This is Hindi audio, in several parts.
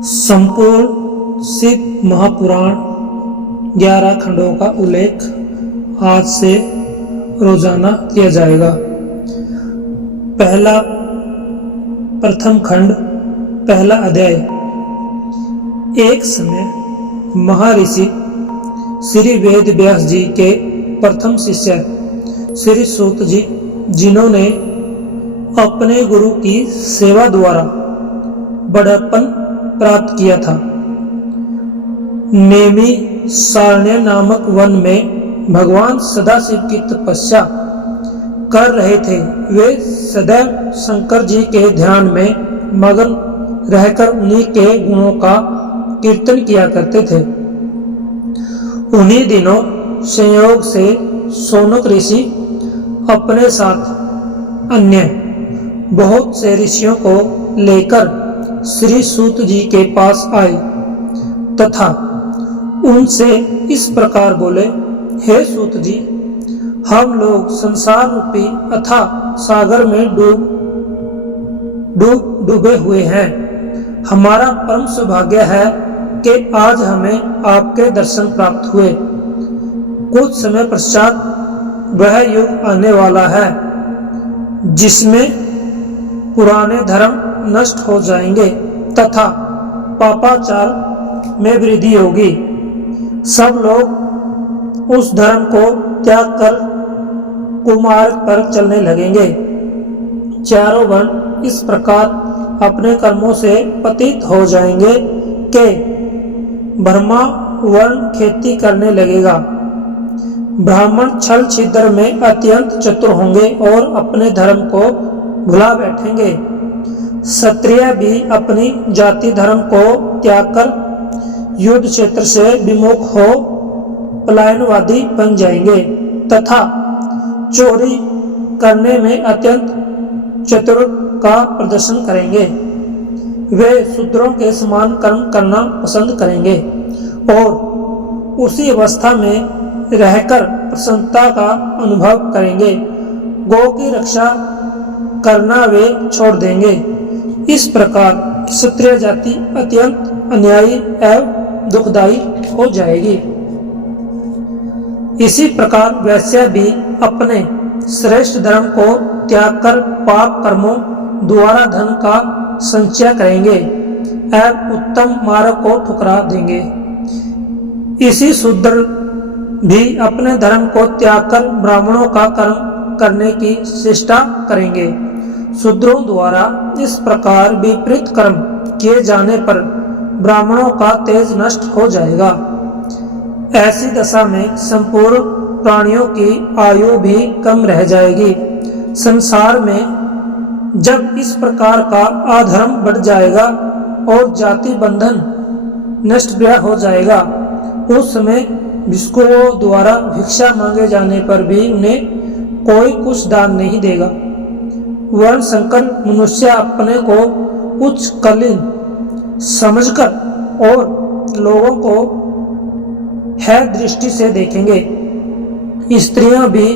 संपूर्ण शिव महापुराण 11 खंडों का उल्लेख आज से रोजाना किया जाएगा। प्रथम खंड, पहला अध्याय। एक समय महर्षि श्री वेद व्यास जी के प्रथम शिष्य श्री सूत जी, जिन्होंने अपने गुरु की सेवा द्वारा बड़प्पन प्राप्त किया था, नेमी सारण्य नामक वन में भगवान सदाशिव की तपस्या कर रहे थे। वे सदैव शंकर जी के ध्यान में मगन रहकर उन्हीं के गुणों का कीर्तन किया करते थे। उन्हीं दिनों संयोग से शौनक ऋषि अपने साथ अन्य बहुत से ऋषियों को लेकर श्री सूत जी के पास आए तथा उनसे इस प्रकार बोले, हे सूत जी, हम लोग संसार रूपी अथाह सागर में डूबे हुए हैं। हमारा परम सौभाग्य है कि आज हमें आपके दर्शन प्राप्त हुए। कुछ समय पश्चात वह युग आने वाला है जिसमें पुराने धर्म नष्ट हो जाएंगे तथा पापाचार में वृद्धि होगी। सब लोग उस धर्म को त्याग कर कुमार्ग पर चलने लगेंगे। चारों वर्ण इस प्रकार अपने कर्मों से पतित हो जाएंगे कि ब्रह्मा वर्ण खेती करने लगेगा। ब्राह्मण छल छिद्र में अत्यंत चतुर होंगे और अपने धर्म को भुला बैठेंगे। क्षत्रिय भी अपनी जाति धर्म को त्याग कर युद्ध क्षेत्र से विमुख हो पलायनवादी बन जाएंगे तथा चोरी करने में अत्यंत चतुर का प्रदर्शन करेंगे। वे शूद्रों के समान कर्म करना पसंद करेंगे और उसी अवस्था में रहकर प्रसन्नता का अनुभव करेंगे। गौ की रक्षा करना वे छोड़ देंगे। इस प्रकार क्षत्रिय जाति अत्यंत अन्यायी एवं दुखदायी हो जाएगी। इसी प्रकार वैश्य भी अपने श्रेष्ठ धर्म को त्याग कर पाप कर्मों द्वारा धन का संचय करेंगे एवं उत्तम मार्ग को ठुकरा देंगे। इसी शूद्र भी अपने धर्म को त्याग कर ब्राह्मणों का कर्म करने की चेष्टा करेंगे। शूद्रों द्वारा इस प्रकार विपरीत कर्म किए जाने पर ब्राह्मणों का तेज नष्ट हो जाएगा। ऐसी दशा में संपूर्ण प्राणियों की आयु भी कम रह जाएगी। संसार में जब इस प्रकार का अधर्म बढ़ जाएगा और जाति बंधन नष्ट हो जाएगा, उस समय भिक्षुओं द्वारा भिक्षा मांगे जाने पर भी उन्हें कोई कुछ दान नहीं देगा। वर्ण संकर मनुष्य अपने को उच्च कलीन समझकर और लोगों को है दृष्टि से देखेंगे। स्त्रियां भी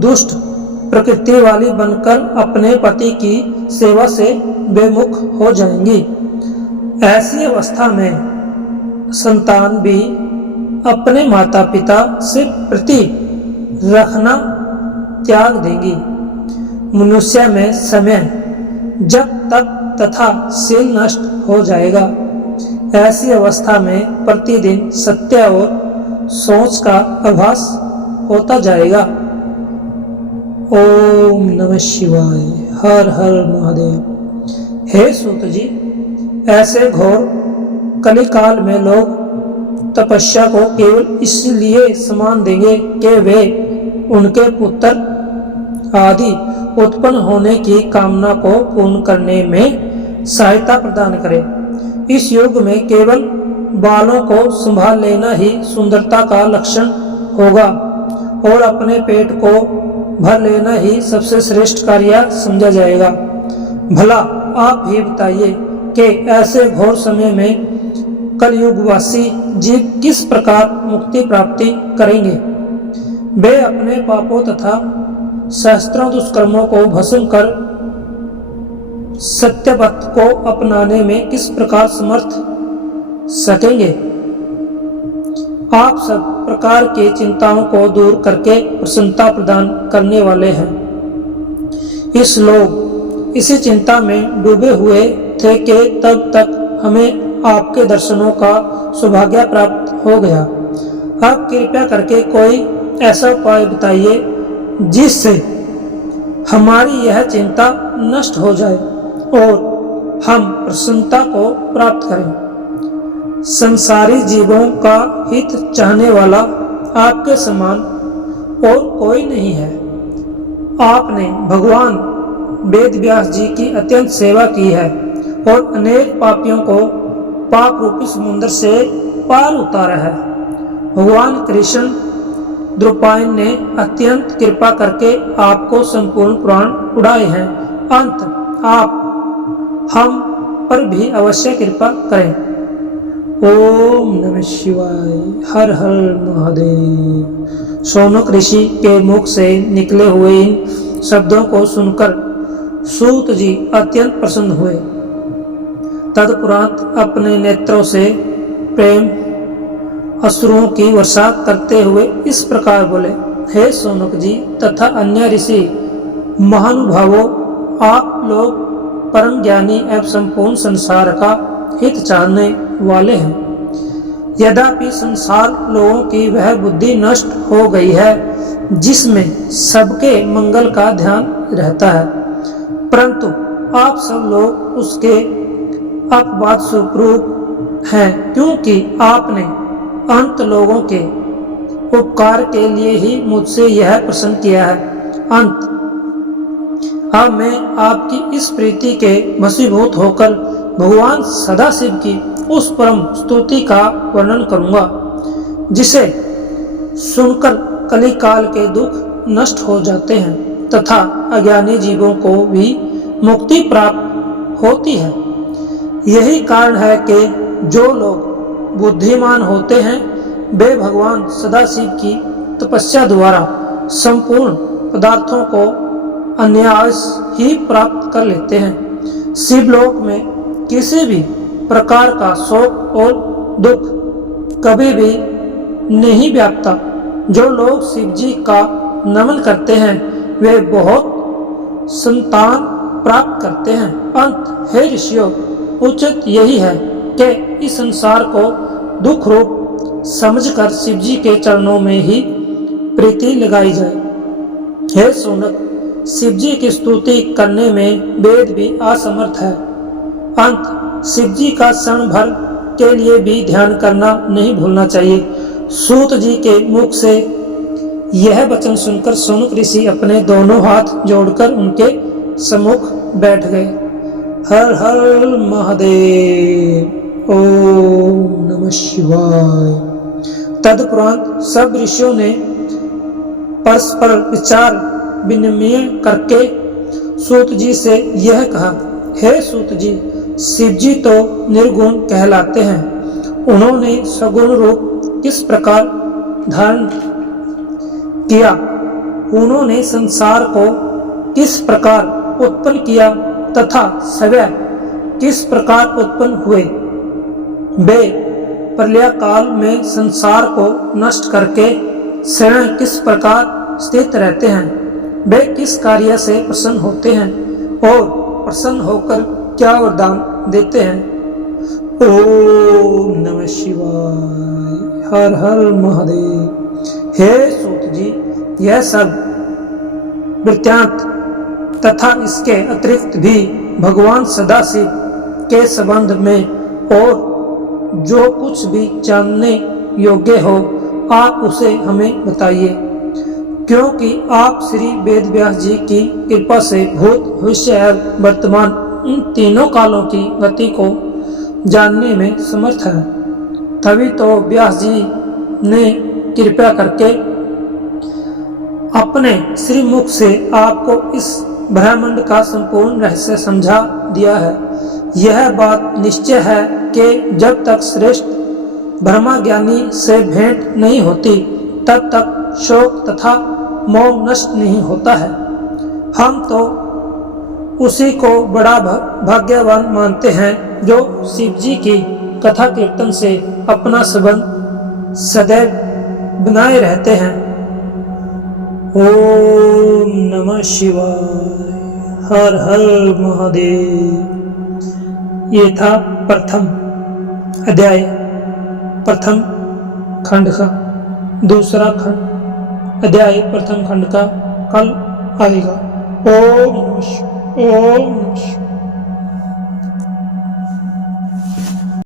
दुष्ट प्रकृति वाली बनकर अपने पति की सेवा से बेमुख हो जाएंगी। ऐसी अवस्था में संतान भी अपने माता पिता से प्रीति रखना त्याग देंगी। मनुष्य में समय जब तक तथा शील नष्ट हो जाएगा। ऐसी अवस्था में प्रतिदिन सत्य और सोच का आभास होता जाएगा। ओम नमः शिवाय, हर हर महादेव। हे सूत जी, ऐसे घोर कलिकाल में लोग तपस्या को केवल इसलिए सम्मान देंगे कि वे उनके पुत्र आदि उत्पन्न होने की कामना को पूर्ण करने में सहायता प्रदान करें। इस युग में केवल बालों को संभाल लेना ही सुंदरता का लक्षण होगा और अपने पेट को भर लेना ही सबसे श्रेष्ठ कार्य समझा जाएगा। भला आप ही बताइए कि ऐसे घोर समय में कलयुगवासी जीव किस प्रकार मुक्ति प्राप्ति करेंगे। वे अपने पापों तथा सहस्त्रों दुष्कर्मों को भस्म कर सत्यपथ को अपनाने में किस प्रकार समर्थ सकेंगे। आप सब प्रकार की चिंताओं को दूर करके प्रसन्नता प्रदान करने वाले हैं। इस लोग इसी चिंता में डूबे हुए थे कि तब तक हमें आपके दर्शनों का सौभाग्य प्राप्त हो गया। अब कृपया करके कोई ऐसा उपाय बताइए जिससे हमारी यह चिंता नष्ट हो जाए और हम प्रसन्नता को प्राप्त करें। संसारी जीवों का हित चाहने वाला आपके समान और कोई नहीं है। आपने भगवान वेद व्यास जी की अत्यंत सेवा की है और अनेक पापियों को पाप रूपी समुद्र से पार उतारा है। भगवान कृष्ण द्रुपायन ने अत्यंत कृपा करके आपको संपूर्ण प्राण उड़ाए हैं। अंत आप हम पर भी अवश्य कृपा करें। ओम नमः शिवाय। हर हर महादेव। शौनक ऋषि के मुख से निकले हुए इन शब्दों को सुनकर सूत जी अत्यंत प्रसन्न हुए। तदुपरांत अपने नेत्रों से प्रेम अश्रुओं की वर्षा करते हुए इस प्रकार बोले, हे शौनक जी तथा अन्य ऋषि महानुभावों, आप लोग परम ज्ञानी एवं संपूर्ण संसार का हित चाहने वाले हैं। यद्यपि संसार लोगों की वह बुद्धि नष्ट हो गई है जिसमें सबके मंगल का ध्यान रहता है, परंतु आप सब लोग उसके अपवाद स्वरूप हैं, क्योंकि आपने अंत लोगों के उपकार के लिए ही मुझसे यह प्रश्न किया है। अंत अब मैं आपकी इस प्रीति के वशीभूत होकर भगवान सदाशिव की उस परम स्तुति का वर्णन करूंगा जिसे सुनकर कलिकाल के दुख नष्ट हो जाते हैं तथा अज्ञानी जीवों को भी मुक्ति प्राप्त होती है। यही कारण है कि जो लोग बुद्धिमान होते हैं वे भगवान सदाशिव की तपस्या द्वारा संपूर्ण पदार्थों को अनायास ही प्राप्त कर लेते हैं। शिवलोक में किसी भी प्रकार का शोक और दुख कभी भी नहीं व्यापता। जो लोग शिव जी का नमन करते हैं वे बहुत संतान प्राप्त करते हैं। अंत हे ऋषियों, उचित यही है कि इस संसार को दुख रूप समझकर शिव जी के चरणों में ही प्रीति लगाई जाए। हे शौनक, शिव जी की स्तुति करने में वेद भी असमर्थ है। अंत शिव जी का क्षण भर के लिए भी ध्यान करना नहीं भूलना चाहिए। सूत जी के मुख से यह वचन सुनकर शौनक ऋषि अपने दोनों हाथ जोड़कर उनके सम्मुख बैठ गए। हर हर महादेव। ओम नमः शिवाय। तदुपरांत सब ऋषियों ने परस्पर विचार विनिमय करके सूत जी से यह कहा, हे सूत जी, शिव जी तो निर्गुण कहलाते हैं। उन्होंने सगुण रूप किस प्रकार धारण किया? उन्होंने संसार को किस प्रकार उत्पन्न किया तथा स्वयं किस प्रकार उत्पन्न हुए? वे प्रलय काल में संसार को नष्ट करके स्वयं किस प्रकार स्थित रहते हैं? वे किस कार्य से प्रसन्न होते हैं और प्रसन्न होकर क्या वरदान देते हैं? ओम नमः शिवाय। हर हर महादेव। हे सूत जी, यह सब वृत्तांत तथा इसके अतिरिक्त भी भगवान सदाशिव के संबंध में और जो कुछ भी जानने योग्य हो आप उसे हमें बताइए, क्योंकि आप श्री वेद व्यास जी की कृपा से भूत भविष्य एवं वर्तमान इन तीनों कालों की गति को जानने में समर्थ है। तभी तो व्यास जी ने कृपा करके अपने श्री मुख से आपको इस ब्रह्मांड का संपूर्ण रहस्य समझा दिया है। यह बात निश्चय है कि जब तक श्रेष्ठ ब्रह्मा ज्ञानी से भेंट नहीं होती तब तक शोक तथा मोह नष्ट नहीं होता है। हम तो उसी को बड़ा भाग्यवान मानते हैं जो शिव जी की कथा कीर्तन से अपना संबंध सदैव बनाए रहते हैं। ओम नमः शिवाय। हर हर महादेव। ये था प्रथम अध्याय, प्रथम खंड का। दूसरा खंड अध्याय प्रथम खंड का कल आएगा। ओम नमः शिवाय। ओम नमः शिवाय।